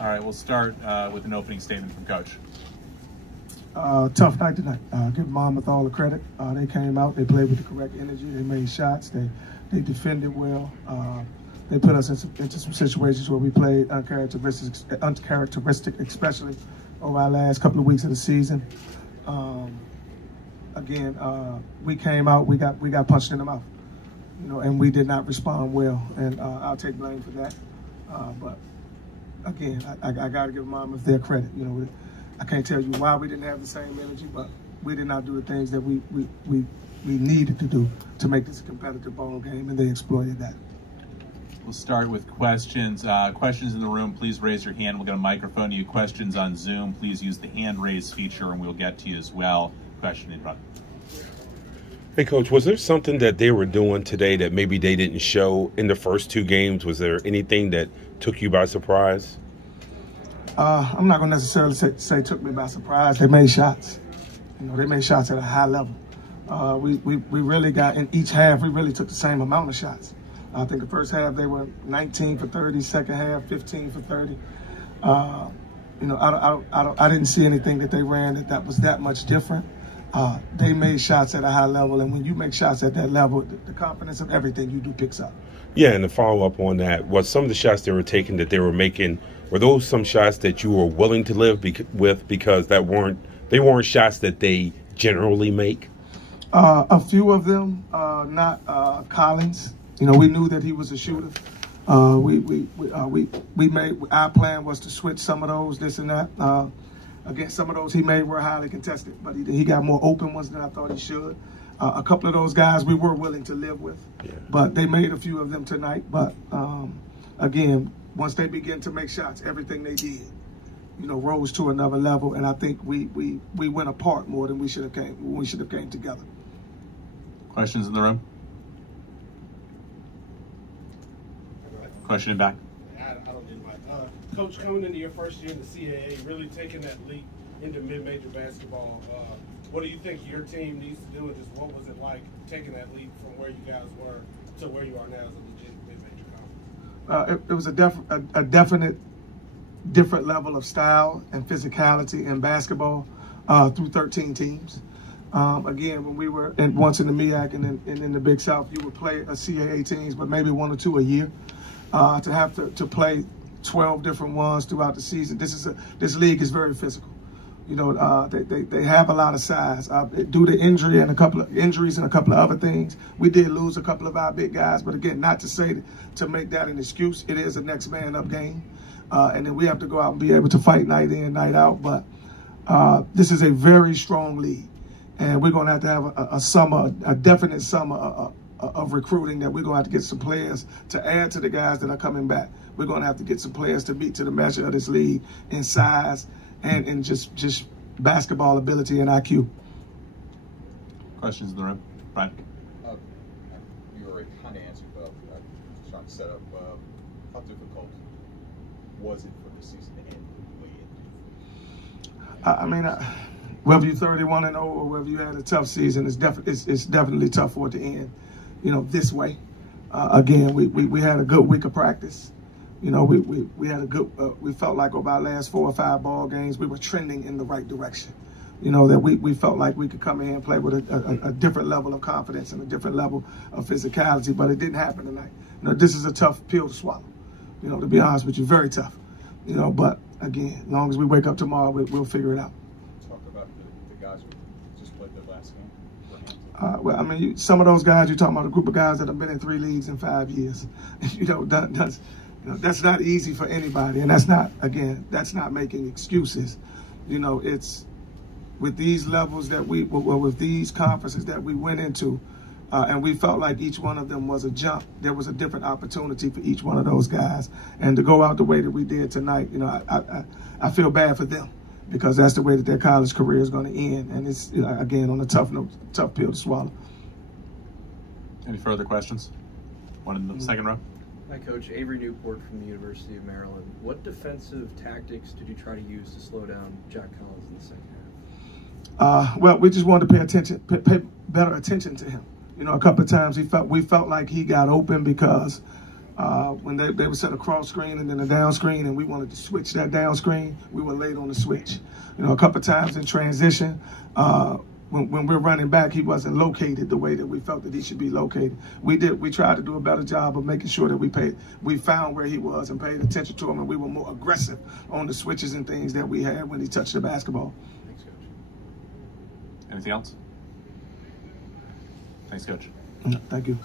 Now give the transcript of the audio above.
All right, we'll start with an opening statement from Coach. Tough night tonight. Give Monmouth all the credit. They came out, they played with the correct energy, they made shots, they defended well. They put us into some situations where we played uncharacteristic, especially over our last couple of weeks of the season. Again, we came out, we got punched in the mouth, and we did not respond well, and I'll take blame for that. But again, I got to give Monmouth their credit. I can't tell you why we didn't have the same energy, but we did not do the things that we needed to do to make this a competitive ball game, and they exploited that. We'll start with questions. Questions in the room, please raise your hand. We'll get a microphone to you. Questions on Zoom, please use the hand raise feature, and we'll get to you as well. Question in front. Hey, Coach, was there something that they were doing today that maybe they didn't show in the first two games? Was there anything that took you by surprise? I'm not going to necessarily say took me by surprise. They made shots. They made shots at a high level. We really got, in each half, we really took the same amount of shots. I think the first half they were 19 for 30, second half 15 for 30. I didn't see anything that they ran that was that much different. They made shots at a high level, and when you make shots at that level, the confidence of everything you do picks up. Yeah, and to follow up on that, was some of the shots they were taking that they were making, were those some shots that you were willing to live with because they weren't shots that they generally make? A few of them, not Collins. We knew that he was a shooter. We made, our plan was to switch some of those, this and that. Again, some of those he made were highly contested, but he got more open ones than I thought he should. A couple of those guys we were willing to live with, but they made a few of them tonight. But again, once they begin to make shots, everything they did, rose to another level. And I think we went apart more than we should have came together. Questions in the room? Question in back. Coach, coming into your first year in the CAA, really taking that leap into mid-major basketball, what do you think your team needs to do with this? What was it like taking that leap from where you guys were to where you are now as a legit mid-major conference? It was a definite different level of style and physicality in basketball through 13 teams. Again, when we were once in the MEAC and in the Big South, you would play a CAA teams, but maybe 1 or 2 a year. To have to play 12 different ones throughout the season. This league is very physical. They have a lot of size. Due to injuries and a couple of other things, we did lose a couple of our big guys. But again, not to say to make that an excuse. It is a next man up game, and then we have to go out and be able to fight night in, night out. But this is a very strong league, and we're going to have a definite summer of recruiting that we're going to have to get some players to add to the guys that are coming back. We're going to have to get some players to meet to the measure of this league in size and in just basketball ability and IQ. Questions in the room? Brian? You already kind of answered, but I'm trying to set up. How difficult was it for the season to end the way it did? Whether you're 31-0 or whether you had a tough season, it's definitely tough for it to end, this way. Again, we had a good week of practice. We had a good. We felt like over our last 4 or 5 ball games, we were trending in the right direction. That we felt like we could come in and play with a different level of confidence and a different level of physicality, but it didn't happen tonight. This is a tough pill to swallow. To be honest with you, very tough. But again, as long as we wake up tomorrow, we'll figure it out. Talk about the guys who just played their last Well, game. some of those guys, you're talking about a group of guys that have been in 3 leagues in 5 years. That's not easy for anybody, and that's not making excuses. It's with these levels with these conferences that we went into, and we felt like each one of them was a jump. There was a different opportunity for each one of those guys, and to go out the way that we did tonight, I feel bad for them because that's the way that their college career is going to end, and it's again on a tough pill to swallow. Any further questions? One in the second row. Hi, Coach. Avery Newport from the University of Maryland. What defensive tactics did you try to use to slow down Jack Collins in the second half? Well, we just wanted to pay better attention to him. A couple of times we felt like he got open because When they would set a cross screen and then a down screen, and we wanted to switch that down screen, we were late on the switch. You know, a couple of times in transition, when we're running back, he wasn't located the way that we felt that he should be located. We tried to do a better job of making sure that we found where he was and paid attention to him, and we were more aggressive on the switches and things that we had when he touched the basketball. Thanks, Coach. Anything else? Thanks, Coach. Thank you.